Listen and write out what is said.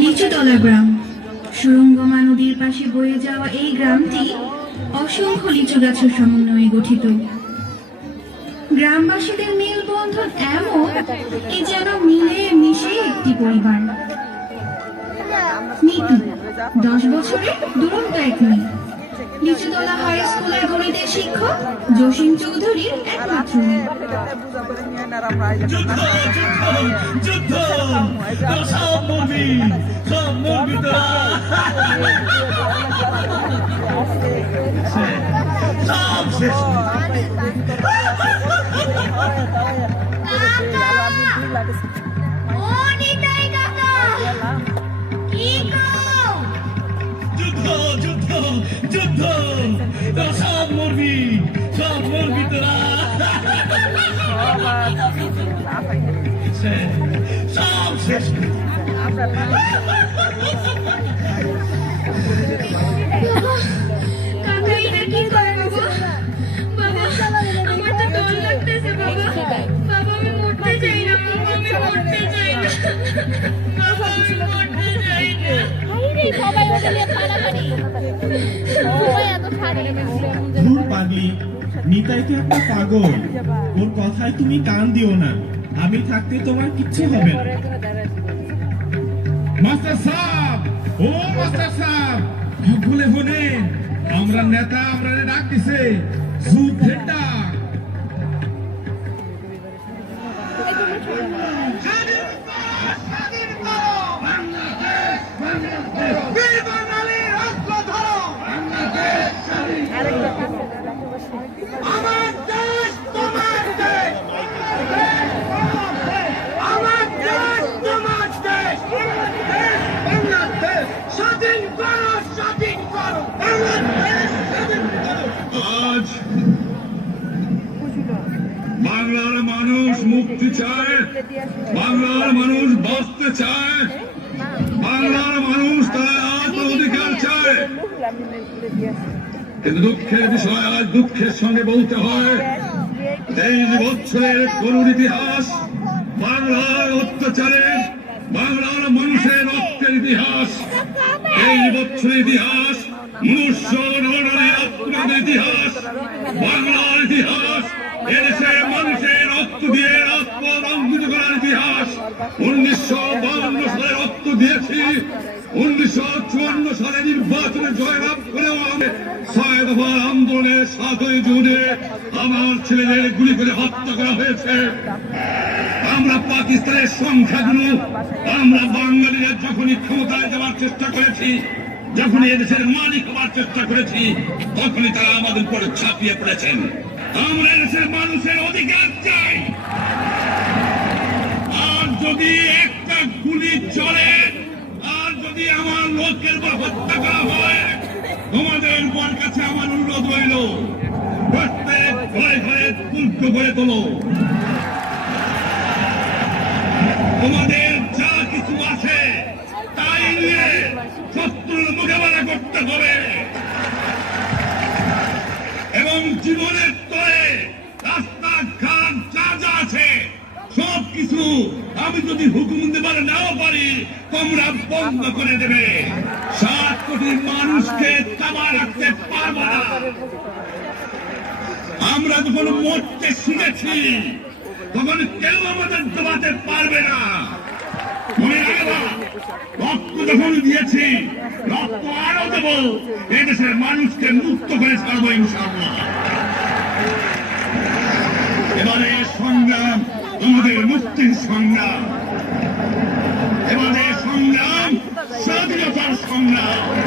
লিচুতলা গ্রাম। সুরঙ্গমা নদীর পাশে বয়ে যাওয়া এই গ্রামটি অসংখ্য লিচু গাছের সমন্বয়ে গঠিত। গ্রামবাসীদের মেলবন্ধন এমন কি যেন মিলে মিশে একটি পরিবার দশ বছরে দুরন্ত এক মেয়ে লিচুতলা হাই স্কুলের গণিতের শিক্ষক জসিম চৌধুরী একমাত্র মেয়ে ফাড়াফাড়ি সবাই এত ফাড়ি ধুর পাগলি নিতাই তো একটা পাগল। ওর কথায় তুমি কান দিও না। আমি থাকতে তোমার কিচ্ছু হবে না মাস্টার ও মাস্টার আমরা নেতা আমরা ডাক দিছে যুদ্ধের আমার দেশ তোমার দেশ আমার দেশ তোমার দেশ বাংলাদেশ স্বাধীন করো স্বাধীন করো বাংলাদেশ স্বাধীন করো বাংলার মানুষ মুক্তি চায়, বাংলার মানুষ বাঁচতে চায়, বাংলার মানুষ তারা আজ অধিকার চায়। কিন্তু দুঃখের বিষয় আজ দুঃখের সঙ্গে বলতে হয় তেইশ বছরের করুণ ইতিহাস, বাংলার অত্যাচারের, বাংলার ইতিহাস, এই বছরের ইতিহাস ইতিহাস, বাংলার ইতিহাস এদেশের মানুষের রক্ত দিয়ে আত্মা করার ইতিহাস। উনিশশো বাউন্ন সালে রক্ত দিয়েছি উনিশশো চুয়ান্ন সালে নির্বাচনে জয়লাভ করেও আমি ছয় দফার আন্দোলনের সাতই জুনে আমার ছেলেদের গুলি করে হত্যা করা হয়েছে। আমরা পাকিস্তানের সংখ্যাগুলো, আমরা বাঙালিরা যখনই ক্ষমতায় যাওয়ার চেষ্টা করেছি, যখনই এদেশের মালিক হওয়ার চেষ্টা করেছি, তখনই তারা আমাদের উপরে ছাপিয়ে পড়েছেন। আমরা এদেশের মানুষের অধিকার চাই। আর যদি একটা গুলি উপর হত্যা করা হয়, তোমাদের উপর কাছে আমার অনুরোধ রইল, প্রত্যেক করে তোলো। তোমাদের যা কিছু আছে, তাই নিয়ে শত্রুর মোকাবেলা করতে হবে। এবং জীবনের তরে রাস্তাঘাট যা যা আছে সব কিছু আমি যদি হুকুম দেবার নাও পারি, তোমরা বন্ধ করে দেবে। সাত কোটি মানুষকে চাপা রাখতে পারব না। আমরা যখন মরতে শিখেছি তখন কেউ আমাদের দবাতে পারবে না। রক্ত যখন দিয়েছি, রক্ত আরও দেব এদেশের মানুষকে মুক্ত করে ছাড়বো ইনশাআল্লাহ। এবারে সংগ্রাম আমাদের মুক্তির সংগ্রাম। আমাদের সংগ্রাম স্বাধীনতার সংগ্রাম।